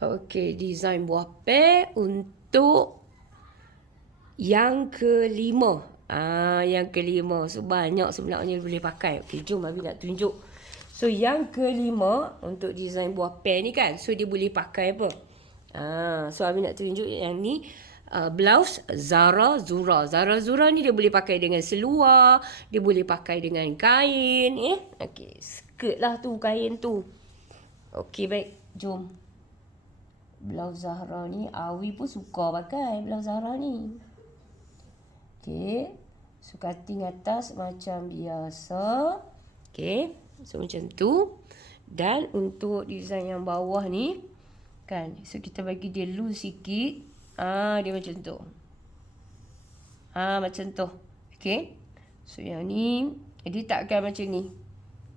Okey, design buah pear untuk yang kelima. Ah, yang kelima. So, banyak sebenarnya boleh pakai. Okey, jom Abi nak tunjuk. So, yang kelima untuk design buah pear ni kan. So, dia boleh pakai apa? Ah, so, Abi nak tunjuk yang ni. Uh, blouse Zara Zura. Zara Zura ni dia boleh pakai dengan seluar. Dia boleh pakai dengan kain. Eh? Okey, skirt lah tu kain tu. Okey, baik. Jom blouse Zahra ni Awi pun suka pakai blouse Zahra ni. Okey. So cutting atas macam biasa. Okey. So macam tu. Dan untuk design yang bawah ni kan. So kita bagi dia loose sikit. Ah dia macam tu. Ah macam tu. Okey. So yang ni dia takkan macam ni.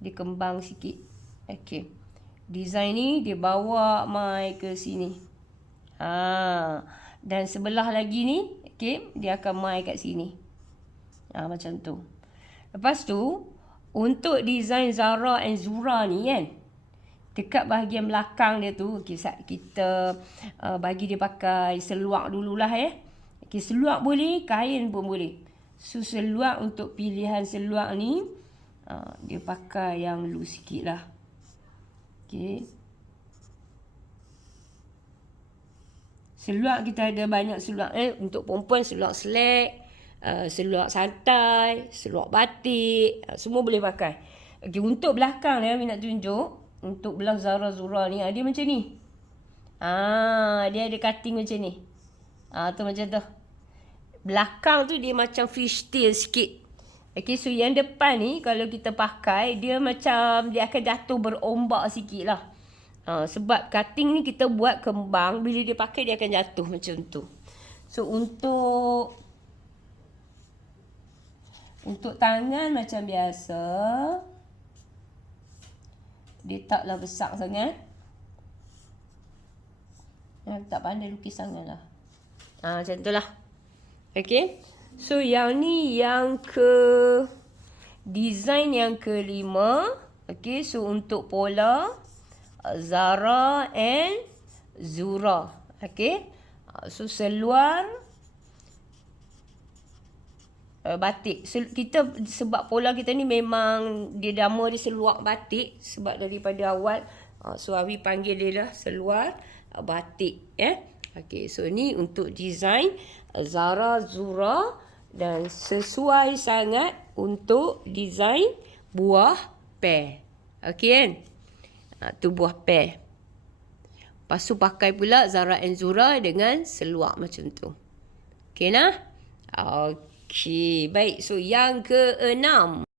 Dia kembang sikit. Okey design ni dia bawa mai ke sini. Ha. Dan sebelah lagi ni, okey, dia akan mai kat sini. Ha, macam tu. Lepas tu, untuk design Zara and Zura ni kan, dekat bahagian belakang dia tu, okay, kita uh, bagi dia pakai seluar dululah eh. Okay, seluar boleh, kain pun boleh. So, seluar untuk pilihan seluar ni, uh, dia pakai yang loose sikit lah. Okey. Seluar kita ada banyak seluar eh untuk perempuan seluar selek, uh, seluar santai, seluar batik, uh, semua boleh pakai. Okey, untuk belakang ni Ami nak tunjuk untuk belah Zara Zura ni, uh, dia macam ni. Ah, dia ada cutting macam ni. Ah, tu macam tu. Belakang tu dia macam fishtail sikit. Okay, so yang depan ni kalau kita pakai, dia macam dia akan jatuh berombak sikit lah. Uh, sebab cutting ni kita buat kembang, bila dia pakai dia akan jatuh macam tu. So untuk untuk tangan macam biasa, dia taklah besar sangat. Yang tak pandai lukis sangat lah. Ha, macam tu lah. Okay. So yang ni yang ke design yang kelima. Okay, so untuk pola Zara and Zura. Okay. So seluar uh, batik. Kita sebab pola kita ni memang dia nama dia seluar batik sebab daripada awal uh, so Awi panggil dia lah seluar uh, batik eh. Okay, so ni untuk design Zara Zura dan sesuai sangat untuk design buah pear. Okey kan? Ha, tu buah pear. Lepas tu pakai pula Zara and Zura dengan seluar macam tu. Okey nah? Okey, baik. So yang keenam.